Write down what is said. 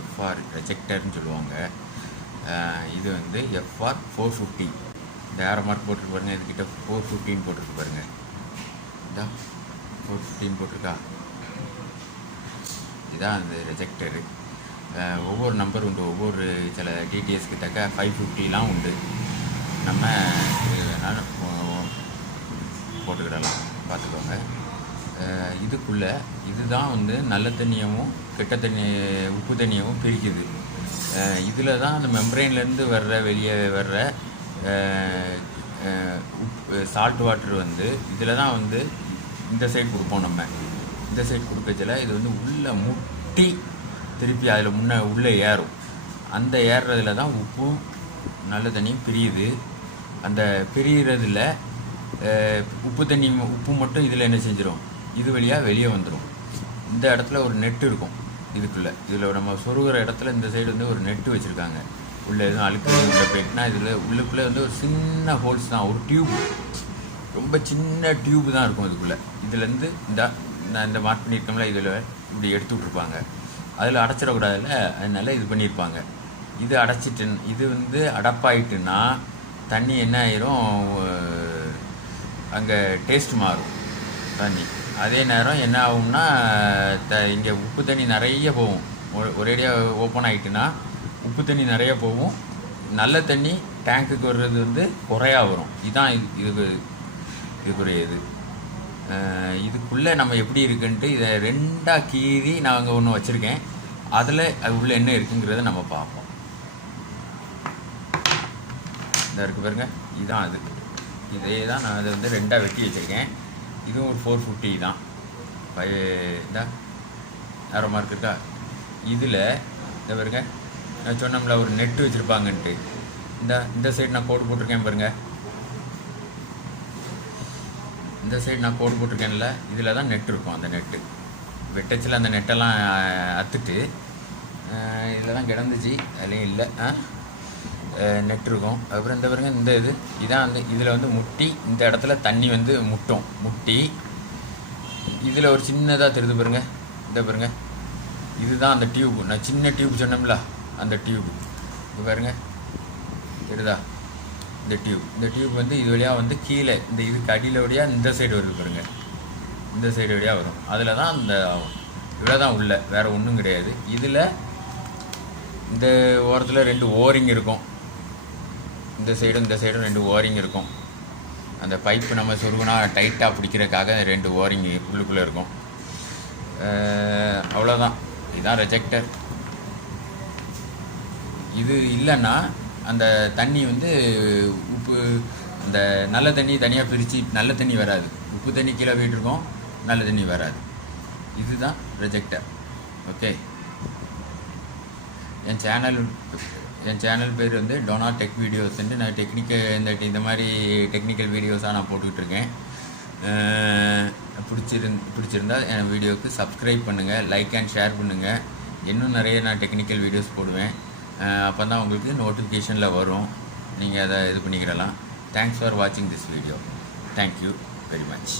FR ரெஜெக்டர்னு சொல்லுவாங்க. இது வந்து எஃப்ஆர் 450. இந்த ஏரோ மார்க் போட்டிருக்கு பாருங்கள், இதுக்கிட்ட 415 போட்டிருக்கு பாருங்கள். இதான் 415 போட்டிருக்கா. இதான் அந்த ரெஜெக்டரு. ஒவ்வொரு நம்பர் உண்டு, ஒவ்வொரு சில டிடிஎஸ்க்கு தக்க 550லாம் உண்டு. நம்ம வேணாலும் போட்டுக்கிடலாம், பார்த்துக்கோங்க. இதுக்குள்ளே இதுதான் வந்து நல்ல தண்ணியவும் கெட்ட தண்ணி உப்பு தண்ணியவும் பிரிக்குது. இதில் தான் அந்த மெம்பரைன்லேருந்து வெளியே வர்ற சால்ட் வாட்டர் வந்து இதில் தான் வந்து இந்த சைடு கொடுப்போம். நம்ம இந்த சைடு கொடுக்கச்சில இது வந்து உள்ளே முட்டி திருப்பி அதில் உள்ளே ஏறும். அந்த ஏறுறதுல தான் உப்பும் நல்ல தண்ணியும் பிரியுது. அந்த பிரிகிறதுல உப்பு மட்டும் இதில் என்ன செஞ்சிடும், இது வழியாக வெளியே வந்துடும். இந்த இடத்துல ஒரு நெட்டு இருக்கும். இதில் நம்ம சொருகிற இடத்துல இந்த சைடு வந்து ஒரு நெட்டு வச்சுருக்காங்க. உள்ளே எதுவும் அழுக்கு உள்ள போயிட்டுனா இதில் உள்ளுக்குள்ளே வந்து ஒரு சின்ன ஹோல்ஸ் தான், ஒரு டியூப், ரொம்ப சின்ன டியூப் தான் இருக்கும் இதுக்குள்ளே. இதுலேருந்து நான் இந்த மார்க் பண்ணியிருக்கோம்ல, இதில் இப்படி எடுத்து விட்ருப்பாங்க. அதில் அடைச்சிடக்கூடாதுல்ல, அதனால இது பண்ணியிருப்பாங்க. இது இது வந்து அடப்பாயிட்டுன்னா தண்ணி என்ன ஆயிரும், அங்கே டேஸ்ட் மாறும் தண்ணி. அதே நேரம் என்ன ஆகும்னா இங்கே உப்பு தண்ணி நிறைய போகும். ஒரேடியாக ஓப்பன் ஆகிட்டுன்னா உப்பு தண்ணி நிறைய போகும். நல்ல தண்ணி டேங்க்குக்கு வர்றது வந்து குறையா வரும். இதுதான் இதுக்குரிய இது. இதுக்குள்ளே நம்ம எப்படி இருக்குன்ட்டு இதை ரெண்டாக கீறி நான் அங்கே ஒன்று வச்சுருக்கேன். அதில் அது உள்ளே என்ன இருக்குங்கிறத நம்ம பார்ப்போம். இதாக இருக்குது பாருங்க, இதுதான் அது. இதே தான் நான் அதை வந்து ரெண்டாக வெட்டி வச்சுருக்கேன். இதுவும் ஒரு 450 தான். இந்த ஏரோ மார்க் இருக்கா. இதில் இந்த பாருங்க, நான் சொன்னோம்ல ஒரு நெட்டு வச்சுருப்பாங்கன்ட்டு. இந்த சைடு நான் கோடு போட்டிருக்கேன் பாருங்கள். இந்த சைடு நான் கோடு போட்டிருக்கேன்ல, இதில் தான் நெட் இருக்கும். அந்த நெட்டு வெட்டச்சில் அந்த நெட்டெல்லாம் அத்துட்டு இதில் தான் கிடந்துச்சு, அதுலேயும் இல்லை நெட் இருக்கும். அதுக்கப்புறம் இந்த பாருங்க, இதான் வந்து இதில் வந்து முட்டி இந்த இடத்துல தண்ணி வந்து முட்டி இதில் ஒரு சின்னதாக தெரியுது பாருங்க. இந்த பாருங்க, இதுதான் அந்த டியூப். நான் சின்ன டியூப் சொன்னோம்ல, அந்த டியூப் இது பாருங்க, தெரியுதா? இந்த டியூப் வந்து இது வழியாக வந்து கீழே இந்த இதுக்கு அடியில் வழியாக இந்த சைடு வருது பாருங்க. இந்த சைடு வழியாக வரும். அதில் தான் அந்த இவ்வளோ தான் உள்ள, வேறு ஒன்றும் கிடையாது. இதில் இந்த ஓரத்தில் 2 ஓரிங் இருக்கும். இந்த சைடும் 2 ஓரிங் இருக்கும். அந்த பைப்பு நம்ம சொருகுனா டைட்டாக பிடிக்கிறதுக்காக 2 ஓரிங் உள்ளுக்குள்ளே இருக்கும். அவ்வளோதான். இதுதான் ரெஜெக்டர். இது இல்லைன்னா அந்த தண்ணி வந்து உப்பு, அந்த நல்ல தண்ணி தனியாக பிரித்து நல்ல தண்ணி வராது. உப்பு தண்ணி கீழே போயிட்டு இருக்கோம், நல்ல தண்ணி வராது. இதுதான் ரெஜெக்டர். ஓகே. என் சேனல் பேர் வந்து டோனா டெக் வீடியோஸ்ன்ட்டு நான் இந்த மாதிரி டெக்னிக்கல் வீடியோஸாக நான் போட்டுக்கிட்டு இருக்கேன். பிடிச்சிருந்தா என் வீடியோவுக்கு சப்ஸ்கிரைப் பண்ணுங்கள், லைக் அண்ட் ஷேர் பண்ணுங்கள். இன்னும் நிறைய நான் டெக்னிக்கல் வீடியோஸ் போடுவேன். அப்போ தான் உங்களுக்கு நோட்டிஃபிகேஷனில் வரும். நீங்கள் அதை இது பண்ணிக்கிடலாம். தேங்க்ஸ் ஃபார் வாட்சிங் this video. Thank you very much.